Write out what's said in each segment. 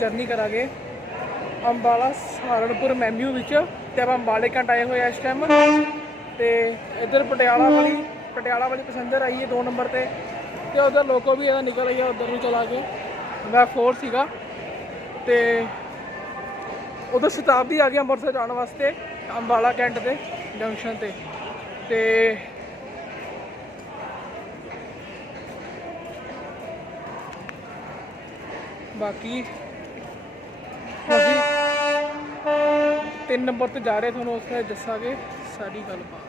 Journey करांगे अंबाला सहारनपुर मैम्यू विच ते आप अंबाले कैंट आए हुए इस टाइम ते इधर पटियाला वाली पैसेंजर आई है 2 नंबर ते उधर लोको भी इहदा निकल गया उधर नूं चला के मैं 4 सीगा ते उधर शताब्दी आ गई अमृतसर जाने वास्ते अंबाला कैंट के जंक्शन ते बाकी अभी 3 नंबर तो जा रहे थे उसका दसागे सारी गलबात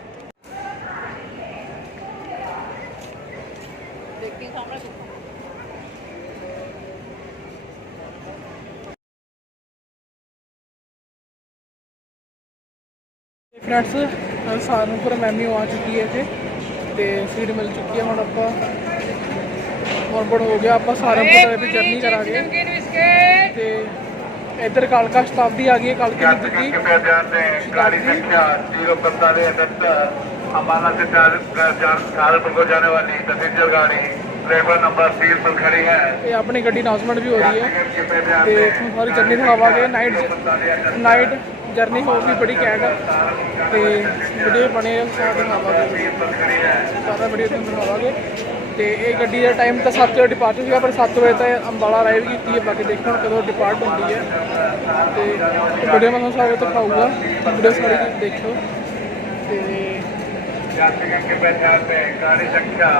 फ्रेंड्स सहारनपुर मैम्यू आ चुकी है इतने तो सीट मिल चुकी है हम आप नॉर्मल हो गया आप सहारनपुर भी जर्नी करा तो इधर कालका शताब्दी आ गई है कालका गाड़ी संख्या 045 अम्बाला से सहारनपुर को जाने वाली पैसेंजर गाड़ी प्लेटफॉर्म नंबर 3 पर खड़ी है। ये अपनी गड्डी अनाउंसमेंट भी हो रही है तो सारी जर्नी दिखावांगे नाइट जर्नी होगी बड़ी कैंट तो वीडियो बने दिखावांगे सारा वीडियो तुम दिखावांगे तो ये गड्डी का टाइम तो 7 बजे डिपार्चर सीगा पर 7 बजे तक अंबाला अराइव की है बाकी देखो कदों डिपार्ट होती है तो वीडियो मैं सारे दिखाऊँगा वीडियो सारी देखो गाड़ी संख्या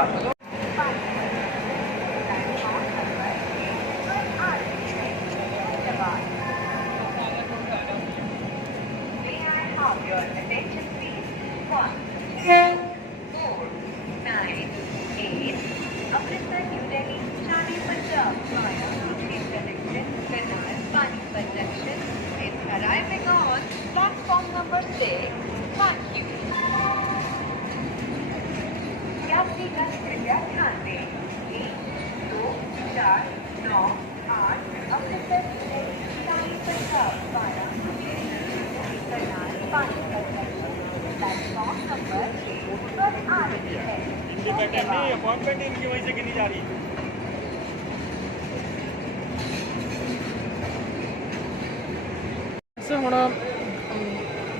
अपॉइंटमेंट इनकी वजह से गिनी जा रही है। ਹੁਣ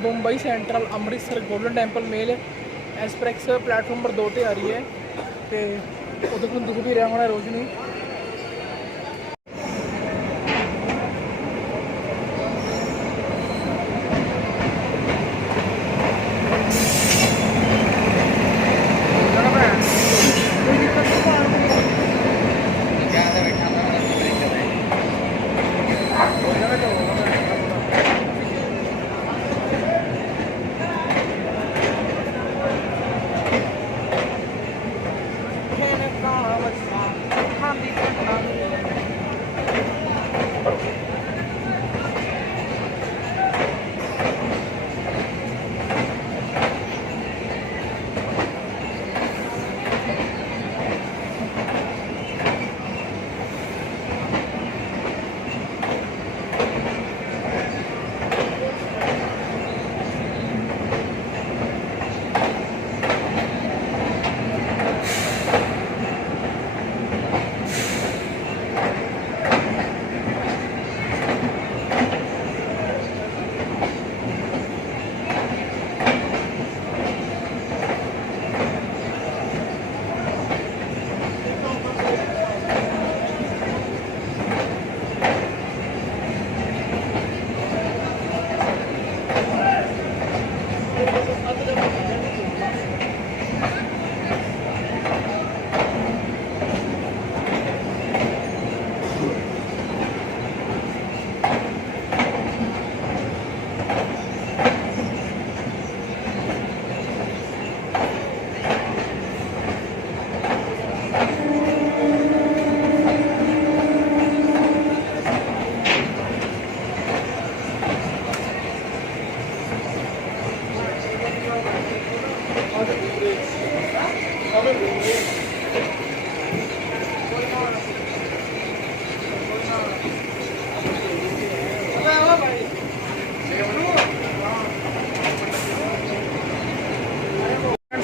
Mumbai Central Amritsar Golden Temple mail express platform number 2 पर आ रही है तो उधर को दुख भी रहा होना रोशनी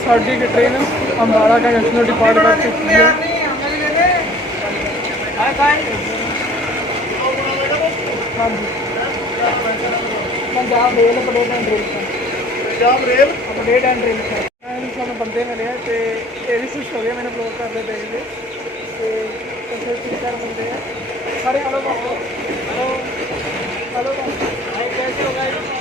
साड़ी की ट्रेन अम्बाला का जंक्शन डिपार्ट कर चुकी है। हाँ जी Punjab rail update and drill Punjab rail update and drill ਸਾਨੂੰ ਬੰਦੇ ਮਿਲੇ ਆ ਤੇ ਇਹ ਵੀ ਖੁਸ਼ ਹੋ ਗਏ ਮੈਨੂੰ ਬਲੌਗ ਕਰਦੇ ਦੇਖ ਕੇ ਤੇ ਇੱਥੇ ਤਿੰਨ ਚਾਰ ਬੰਦੇ ਆ ਸਾਰੇ ਹਲੋ ਹਲੋ ਹਲੋ ਭਾਈ ਕੈਸੇ ਹੋ ਗਾਇਸ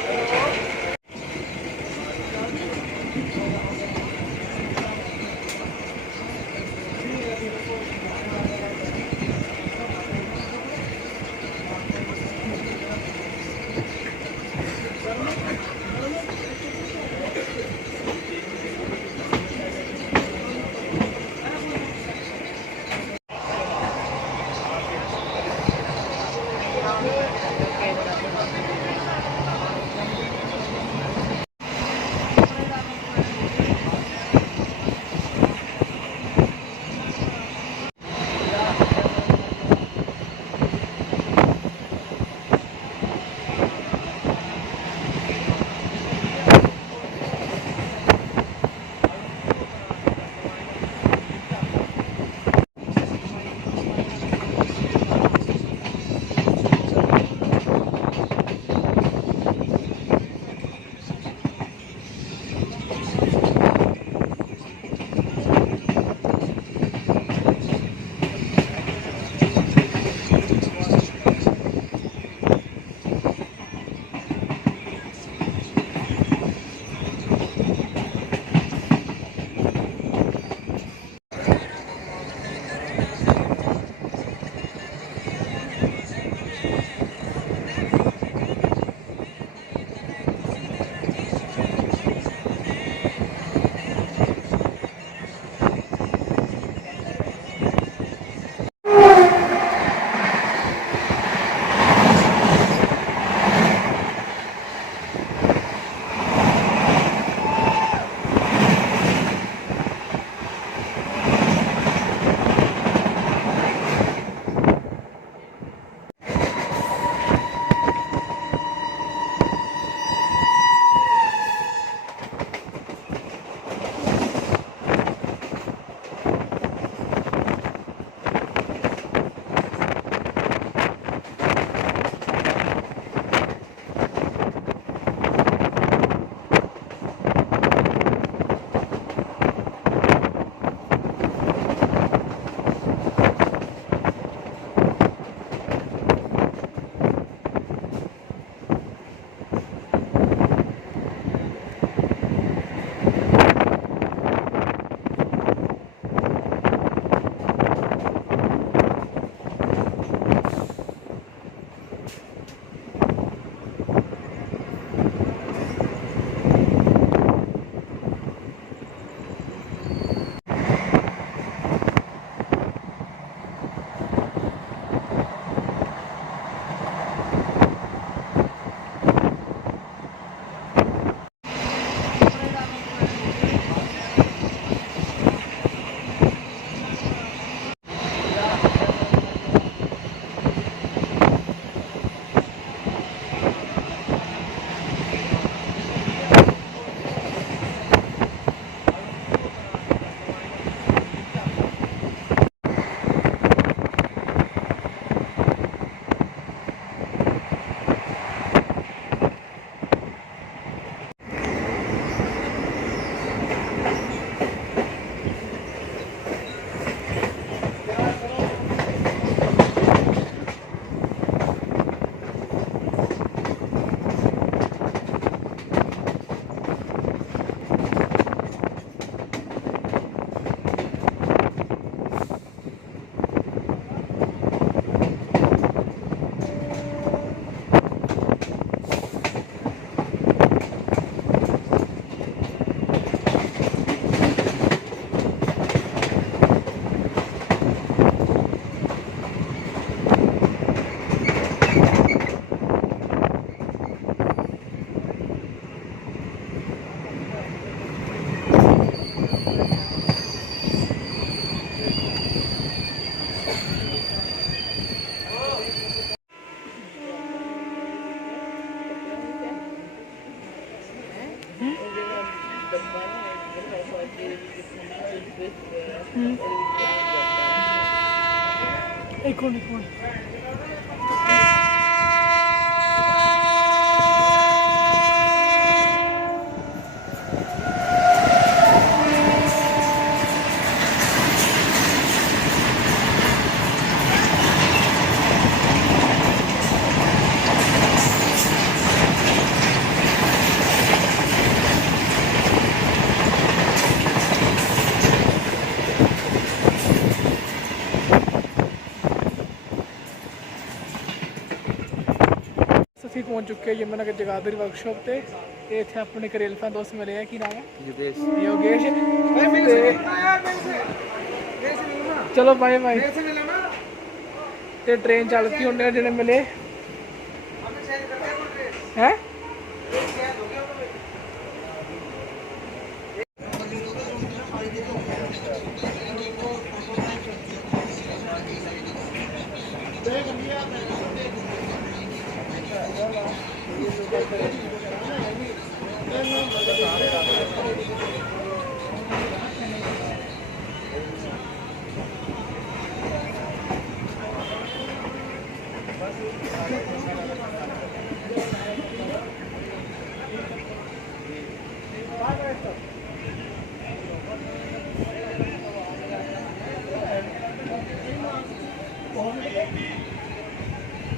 एक मिनट पहुँच चुके हैं यमुना के जगाधरी वर्कशॉप पे। ये इतने अपने करेल फैन दोस्त मिले हैं, की नाम है योगेश। चलो बाय बाय। ट्रेन चल पी उन्हें जिन्हें मिले हैं।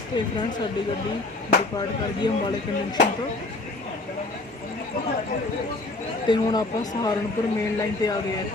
तो फ्रेंड साड़ी गड्डी डिपार्ट कर गई अंबाले कन्वेंशन तो हूँ आप सहारनपुर मेन लाइन पर आ गए हैं।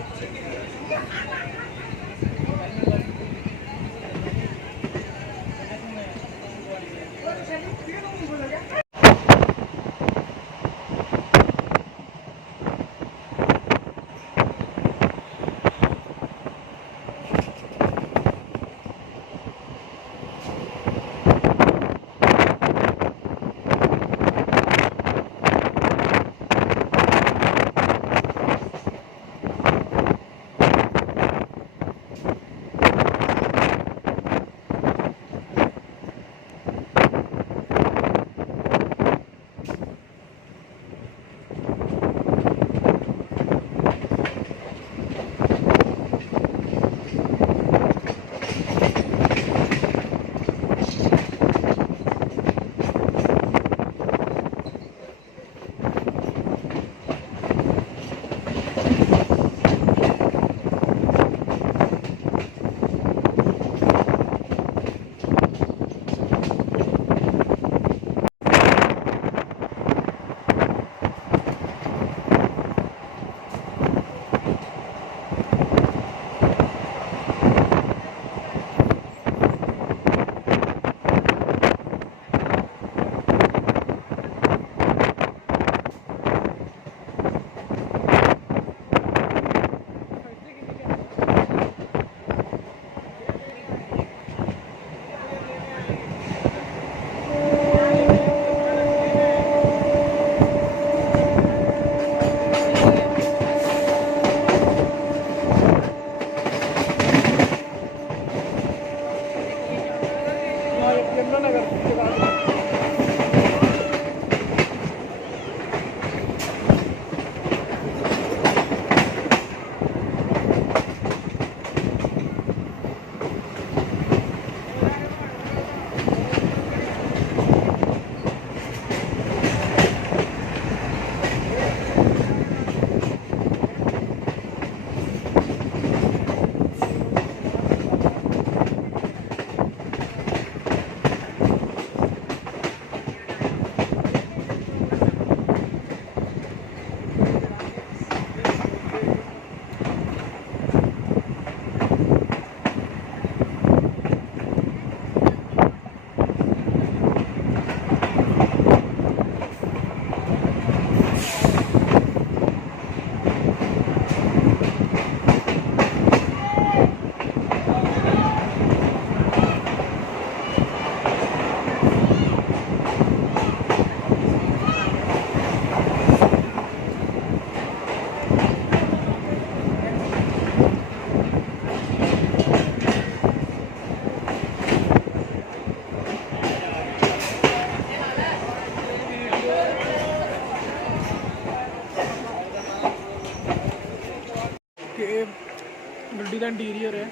गड्डी का इंटीरियर है।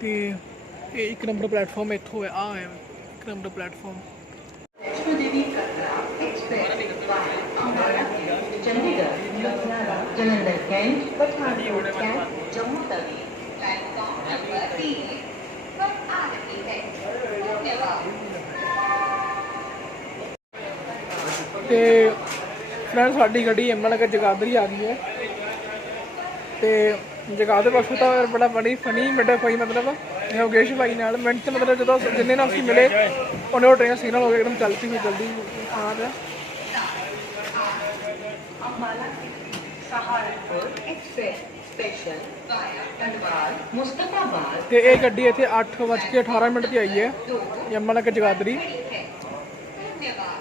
ते एक नंबर प्लेटफॉर्म इत्थों है, आ है एक number platform. Chandigarh Jalandhar cantt Pathankot cantt Jammu Tawi platform number 3 पर आ रही है। धन्यवाद। ते फ्रेंड्स साडी गड्डी अंबाला कैंट जगाधरी आ गई है। तो जगाधरी पासों तो बड़ा बड़ी फनी मिनट कोई मतलब योगेश भाई नाल मिनट मतलब जो जिन्हें ना उसकी मिले उन्हें वो ट्रेन सिग्नल हो गया एकदम चलती हुई जल्दी हाँ पे Ambala Saharanpur express special via Garhwal Mustafabad. तो ये गड्डी इतने 8:18 की आई है अंबाला कैंट जगाधरी। धन्यवाद।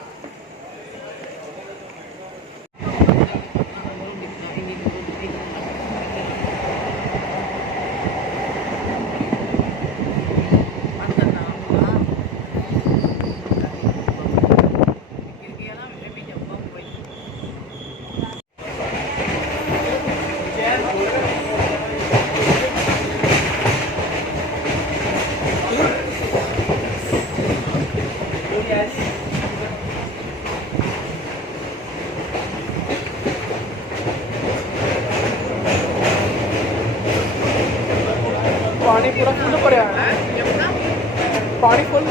पानी पूरा फुल भरया पानी full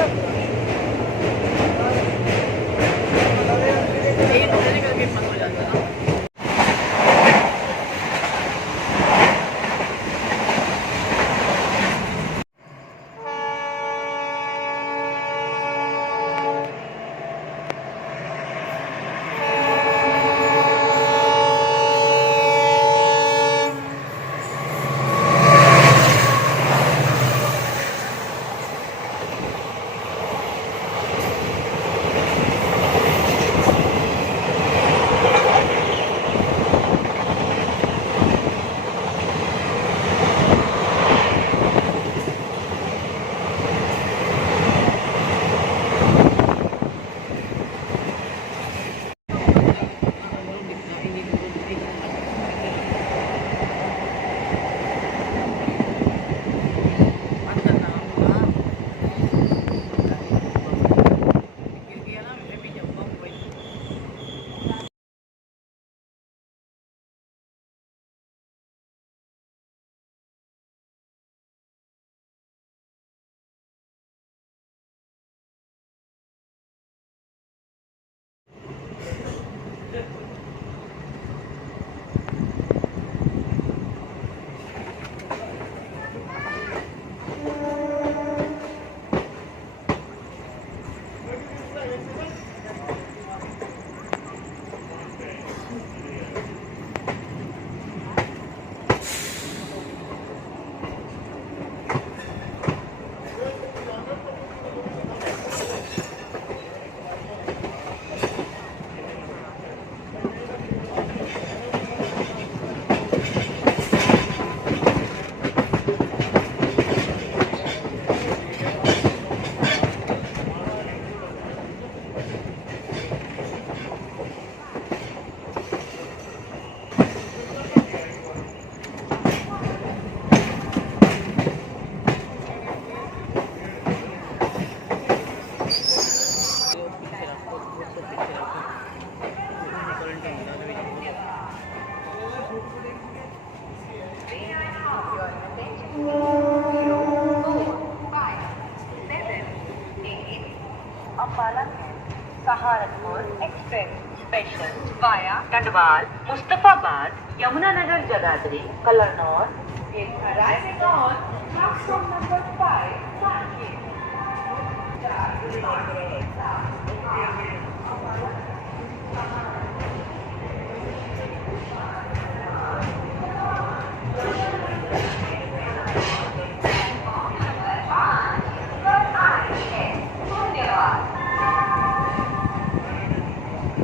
Ambala Saharanpur express special via Garhwal Mustafabad Yamunanagar Jagadhri Kalanaur is arriving on platform number 5. Thank you.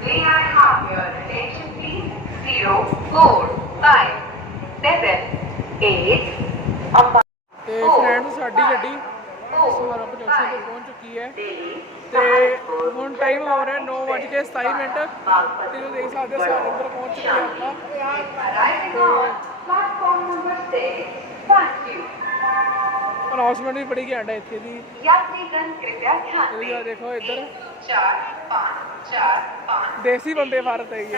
May I have your attention please? 0, 4, 5, 7, 8, ਤੇ ਫਰੈਂਡ ਸਾਡੀ ਗੱਡੀ ਸਹਾਰਨਪੁਰ ਜੰਕਸ਼ਨ ਤੇ ਪਹੁੰਚ ਚੁੱਕੀ ਹੈ ਤੇ ਹੁਣ ਟਾਈਮ ਹੋ ਰਿਹਾ 9:27 ਤੇ ਤੁਸੀਂ ਦੇਖ ਸਕਦੇ ਹੋ ਸਹਾਰਨਪੁਰ ਪਹੁੰਚ ਚੁੱਕੇ ਆਪਾਂ platform number 6. Thank you. Announcement ਵੀ ਬੜੀ ਘੈਂਟ ਹੈ ਇੱਥੇ ਦੀ यात्रीगण कृपया ध्यान ਇਹ दें। ਦੇਖੋ ਇੱਧਰ 4, 5, 4, 5 ਦੇਸੀ ਬੰਦੇ ਭਾਰਤ ਹੈ ਇਹ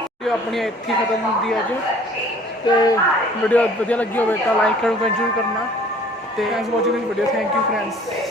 ਵੀਡੀਓ ਆਪਣੀ ਇੱਥੇ ਹੀ ਖਤਮ ਹੁੰਦੀ ਹੈ ਅੱਜ ਤੇ ਵੀਡੀਓ ਵਧੀਆ ਲੱਗੀ ਹੋਵੇ ਤਾਂ ਲਾਈਕ ਕਰੋ ਕਮੈਂਟ ਜ਼ਰੂਰ ਕਰਨਾ ਤੇ thanks for watching this video thank you friends.